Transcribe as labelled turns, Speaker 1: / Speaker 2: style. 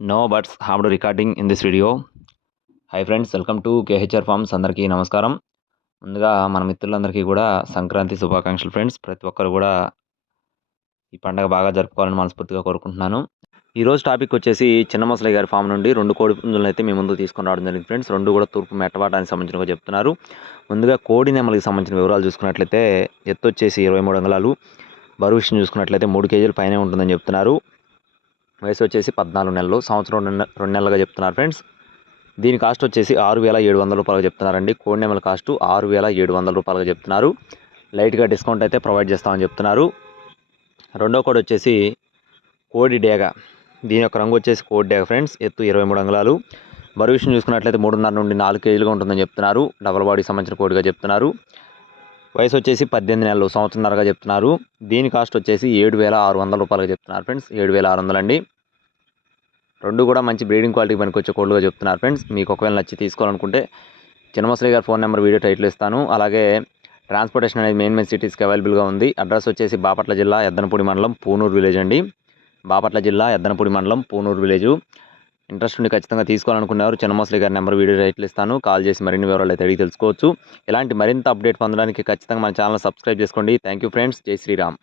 Speaker 1: No birds harmed recording in this video hi friends welcome to KHR farms అందరికీ నమస్కారం. ముందుగా మన మిత్రులందరికీ కూడా సంక్రాంతి శుభాకాంక్షలు ఫ్రెండ్స్ ప్రతి ఒక్కరు కూడా ఈ పండగ బాగా జరుపుకోవాలని మనస్ఫూర్తిగా కోరుకుంటున్నాను. ఈరోజు టాపిక్ వచ్చేసి చిన్న ముసలి గారి ఫామ్ నుండి రెండు కోడి పుంజులను అయితే మీ ముందు తీసుకుని రావడం జరిగింది ఫ్రెండ్స్ రెండు కూడా తూర్పు మెట్టవాటానికి సంబంధించినవి చెప్తున్నారు. ముందుగా కోడి నెమలికి సంబంధించిన వివరాలు చూసుకున్నట్లయితే ఎత్తు వచ్చేసి ఇరవై మూడు అంగళాలు. బరువు విషయం చూసుకున్నట్లయితే మూడు కేజీల పైనే ఉంటుందని చెప్తున్నారు. వయసు వచ్చేసి పద్నాలుగు నెలలు. సంవత్సరం రెండు రెండు నెలలుగా చెప్తున్నారు ఫ్రెండ్స్. దీని కాస్ట్ వచ్చేసి ఆరు వేల ఏడు వందల రూపాయలుగా చెప్తున్నారండి. కోడి నెమల కాస్ట్ ఆరు వేల ఏడు వందల రూపాయలుగా చెప్తున్నారు. లైట్గా డిస్కౌంట్ అయితే ప్రొవైడ్ చేస్తామని చెప్తున్నారు. రెండో కోడి వచ్చేసి కోడి డేగ. దీని యొక్క రంగు వచ్చేసి కోడి డేగ ఫ్రెండ్స్. ఎత్తు ఇరవై మూడు అంగుళాలు. బరువు విషయం చూసుకున్నట్లయితే మూడున్నర నుండి నాలుగు కేజీలుగా ఉంటుందని చెప్తున్నారు. డబల్ బాడీకి సంబంధించిన కోడిగా చెప్తున్నారు. వయసు వచ్చేసి పద్దెనిమిది నెలలు సంవత్సరంన్నరగా చెప్తున్నారు. దీని కాస్ట్ వచ్చేసి ఏడు వేల ఆరు వందల రూపాయలుగా చెప్తున్నారు ఫ్రెండ్స్. ఏడు వేల ఆరు వందలండి. అండి రెండు కూడా మంచి బ్రీడింగ్ క్వాలిటీ పనికొచ్చే కోళ్ళుగా చెప్తున్నారు. ఫ్రెండ్స్ మీకు ఒకవేళ నచ్చి తీసుకోవాలనుకుంటే చిన్నమసలి గారి ఫోన్ నెంబర్ వీడియో టైటిల్ ఇస్తాను. అలాగే ట్రాన్స్పోర్టేషన్ అనేది మెయిన్ మెయిన్ సిటీస్కి అవైలబుల్గా ఉంది. అడ్రస్ వచ్చేసి బాపట్ల జిల్లా ఎద్దనపూడి మండలం పూనూరు విలేజ్ అండి. బాపట్ల జిల్లా ఎద్దనపూడి మండలం పూనూరు విలేజ్ ఇంట్రెస్ట్ ఉండి ఖచ్చితంగా తీసుకోవాలనుకున్నారు చిన్నమసలి గారి నెంబర్ వీడియో రైట్లు ఇస్తాను. కాల్ చేసి మరిన్ని వివరాలు అయితే అడిగి తెలుసుకోవచ్చు. ఇలాంటి మరింత అప్డేట్ పొందడానికి ఖచ్చితంగా మన ఛానల్ సబ్స్క్రైబ్ చేసుకోండి. థ్యాంక్ యూ ఫ్రెండ్స్ జై శ్రీరామ్.